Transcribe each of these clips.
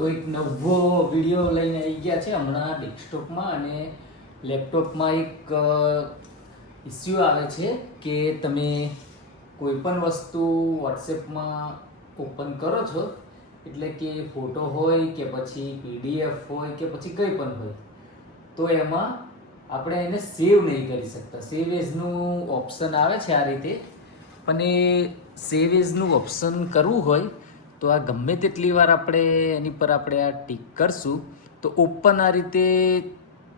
તો એક નવો વિડીયો લઈને આવી ગયા છે હમણાં ડેસ્કટોપમાં અને લેપટોપમાં એક ઇસ્યુ આવે છે કે તમે કોઈ પણ વસ્તુ વોટ્સએપમાં ઓપન કરો છો એટલે કે ફોટો હોય કે પછી પીડીએફ હોય કે પછી કંઈ પણ હોય તો એમાં આપણે એને સેવ નહીં કરી શકતા. સેવ એઝનું ઓપ્શન આવે છે આ રીતે, પણ એ સેવ એઝનું ઓપ્શન કરવું હોય તો આ ગમે તેટલી વાર આપણે એની પર આપણે આ ટીક કરશું તો ઓપન આ રીતે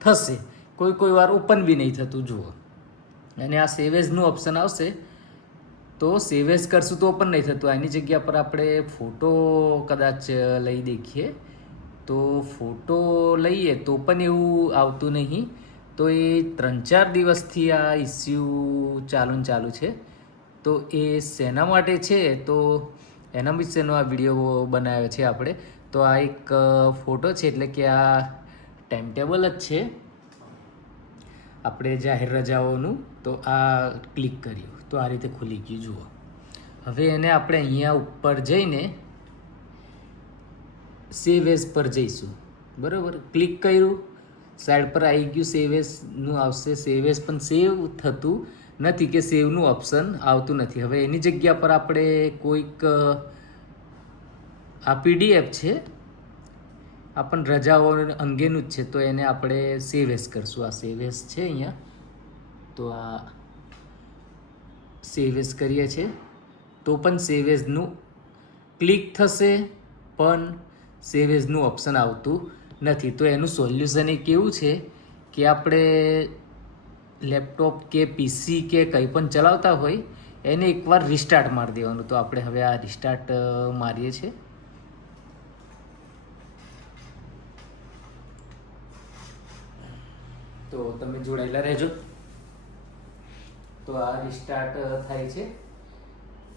થશે, કોઈ વાર ઓપન બી નહીં થતું જુઓ. અને આ સેવ એઝનું ઓપ્શન આવશે તો સેવ એઝ કરશું તો ઓપન નહીં થતું. આની જગ્યા પર આપણે ફોટો કદાચ લઈ દેખીએ તો ફોટો લઈએ તો પણ એવું આવતું નહીં. તો એ 3-4 દિવસથી આ ઇસ્યુ ચાલુ છે. તો એ શેના માટે છે તો એના વિશેનો આ વિડીયો બનાવ્યો છે આપણે. તો આ એક ફોટો છે એટલે કે આ ટાઈમ ટેબલ જ છે આપણે જાહેર રજાઓનું. તો આ ક્લિક કર્યું તો આ રીતે ખુલી ગયું જુઓ. હવે એને આપણે અહીંયા ઉપર જઈને સેવ એઝ પર જઈશું, બરાબર. ક્લિક કર્યું, સાઈડ પર આવી ગયું સેવ એઝનું આવશે. સેવ એઝ પણ સેવ થતું નથી કે સેવનું ઓપ્શન આવતું નથી. હવે એની જગ્યા પર આપણે કોઈક આ પીડીએફ છે આ પણ રજાઓ અંગેનું જ છે તો એને આપણે સેવ એઝ કરશું. આ સેવ એઝ છે અહીંયા તો આ સેવ એઝ કરીએ છીએ તો પણ સેવ એઝનું ક્લિક થશે પણ સેવ એઝનું ઓપ્શન આવતું નથી. તો એનું સોલ્યુશન એ કેવું છે કે આપણે લેપટોપ કે પીસી કે કંઈ પણ ચલાવતા હોય એને એકવાર રિસ્ટાર્ટ મારી દેવાનું. તો આપણે હવે આ રિસ્ટાર્ટ મારીએ છીએ. તો તમે જોડાયેલા રહેજો. તો આ રિસ્ટાર્ટ થાય છે,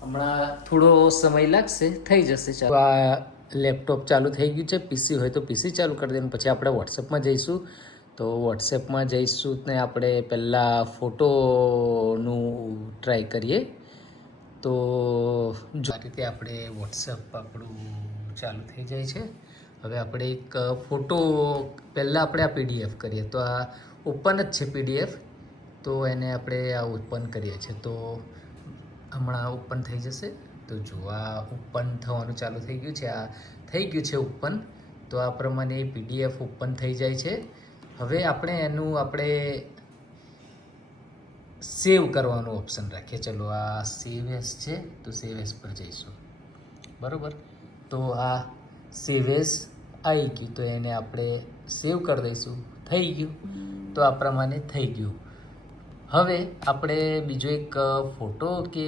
હમણાં થોડો સમય લાગશે, થઈ જશે. ચાલો, આ લેપટોપ ચાલુ થઈ ગયું છે. પીસી હોય તો પીસી ચાલુ કરી દેવાનું. પછી આપણે વોટ્સએપમાં જઈશું. તો વોટ્સએપમાં જઈશું ને આપણે પહેલાં ફોટોનું ટ્રાય કરીએ. તો જો આ રીતે આપણે વોટ્સએપ આપણું ચાલુ થઈ જાય છે. હવે આપણે એક ફોટો પહેલાં આપણે આ પીડીએફ કરીએ. તો આ ઓપન જ છે પીડીએફ, તો એને આપણે આ ઓપન કરીએ છીએ તો હમણાં ઓપન થઈ જશે. તો જો આ ઓપન થવાનું ચાલુ થઈ ગયું છે. આ થઈ ગયું છે ઓપન. તો આ પ્રમાણે પીડીએફ ઓપન થઈ જાય છે. હવે આપણે એનું સેવ કરવાનું ઓપ્શન રાખીએ. ચલો, આ સેવ એઝ છે તો સેવ એઝ પર જઈશું, બરાબર. તો આ સેવ એઝ આવી ગયું તો એને આપણે સેવ કરી દઈશું. થઈ ગયું તો આ પ્રમાણે થઈ ગયું. હવે આપણે બીજો એક ફોટો કે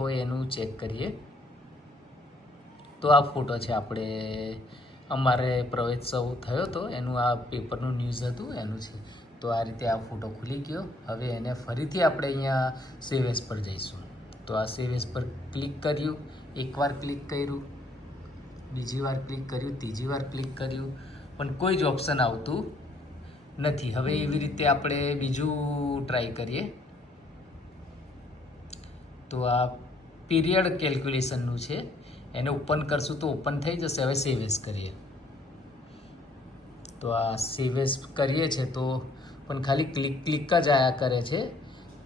હોય એનું ચેક કરીએ. તો આ ફોટો છે આપણે અમારે પ્રવેશોત્સવ થયો હતો એનું આ પેપરનું ન્યૂઝ હતું એનું છે. તો આ રીતે આ ફોટો ખુલી ગયો. હવે એને ફરીથી આપણે અહીંયા સેવ એઝ પર જઈશું. તો આ સેવ એઝ પર ક્લિક કર્યું, એકવાર ક્લિક કર્યું, બીજી વાર ક્લિક કર્યું, ત્રીજી વાર ક્લિક કર્યું, પણ કોઈ જ ઓપ્શન આવતું નથી. હવે એવી રીતે આપણે બીજું ટ્રાય કરીએ. તો આ પીરિયડ કેલ્ક્યુલેશનનું છે, એને ઓપન કરશું તો ઓપન થઈ જશે. હવે સેવ એઝ કરીએ. તો આ સેવ એઝ કરીએ છીએ તો પણ ખાલી ક્લિક જ આયા કરે છે.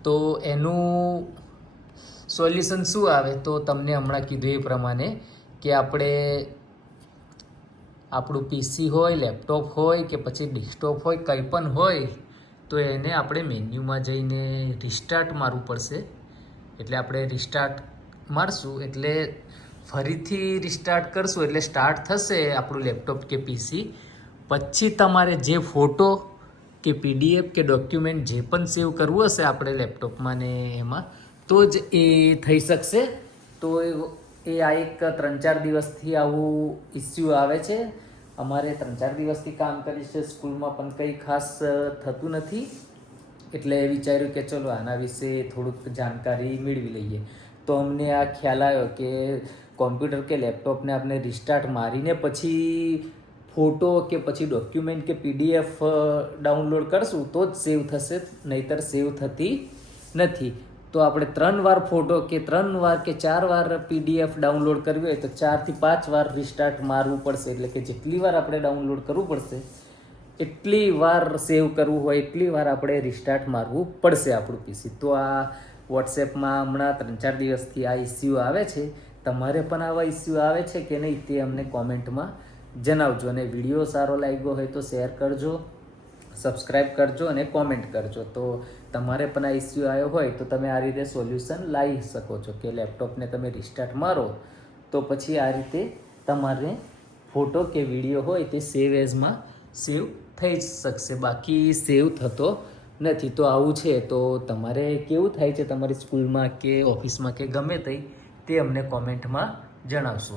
તો એનું સોલ્યુશન શું આવે તો તમને હમણાં કીધું એ પ્રમાણે કે આપણે આપણું પીસી હોય, લેપટોપ હોય કે પછી ડેસ્કટોપ હોય, કંઈ પણ હોય તો એને આપણે મેન્યુમાં જઈને રિસ્ટાર્ટ મારવું પડશે. એટલે આપણે રિસ્ટાર્ટ મારશું એટલે ફરીથી રિસ્ટાર્ટ કરશું એટલે સ્ટાર્ટ થશે આપણું લેપટોપ કે પીસી. પછી તમારે જે ફોટો કે પીડીએફ કે ડોક્યુમેન્ટ જે પણ સેવ કરવું હશે આપણે લેપટોપમાં ને એમાં તો જ એ થઈ શકશે. તો એ આ એક 3-4 દિવસથી આવું ઇસ્યુ આવે છે. અમારે 3-4 દિવસથી કામ કરીએ છીએ સ્કૂલમાં પણ કંઈ ખાસ થતું નથી. એટલે વિચાર્યું કે ચલો આના વિશે થોડુંક જાણકારી મેળવી લઈએ. તો અમને આ ખ્યાલ આવ્યો કે કોમ્પ્યુટર કે લેપટોપને આપણે રિસ્ટાર્ટ મારીને પછી ફોટો કે પછી ડોક્યુમેન્ટ કે પીડીએફ ડાઉનલોડ કરશું તો જ સેવ થશે, નહીંતર સેવ થતી નથી. તો આપણે 3 વાર ફોટો કે 3 વાર કે 4 વાર PDF ડાઉનલોડ કરવી હોય તો 4 થી 5 વાર રિસ્ટાર્ટ મારવું પડશે. એટલે કે જેટલી વાર આપણે ડાઉનલોડ કરવું પડશે એટલી વાર સેવ કરવું હોય એટલી વાર આપણે રિસ્ટાર્ટ મારવું પડશે આપણું PC. તો આ વોટ્સએપમાં હમણાં 3-4 દિવસથી આ ઇસ્યુ આવે છે. તમારે પણ આવા ઇસ્યુ આવે છે કે નહીં તે અમને કોમેન્ટમાં જણાવજો. અને વિડીયો સારો લાગ્યો હોય તો શેર કરજો, સબસ્ક્રાઈબ કરજો અને કોમેન્ટ કરજો. તો તમારે પણ આ ઇસ્યુ આવ્યો હોય તો તમે આ રીતે સોલ્યુશન લાવી શકો છો કે લેપટોપને તમે રિસ્ટાર્ટ મારો તો પછી આ રીતે તમારે ફોટો કે વિડીયો હોય તે સેવ એઝમાં સેવ થઈ શકશે. બાકી સેવ થતો નથી. તો આવું છે. તો તમારે કેવું થાય છે તમારી સ્કૂલમાં કે ઓફિસમાં કે ગમે તે અમને કોમેન્ટમાં જણાવશો.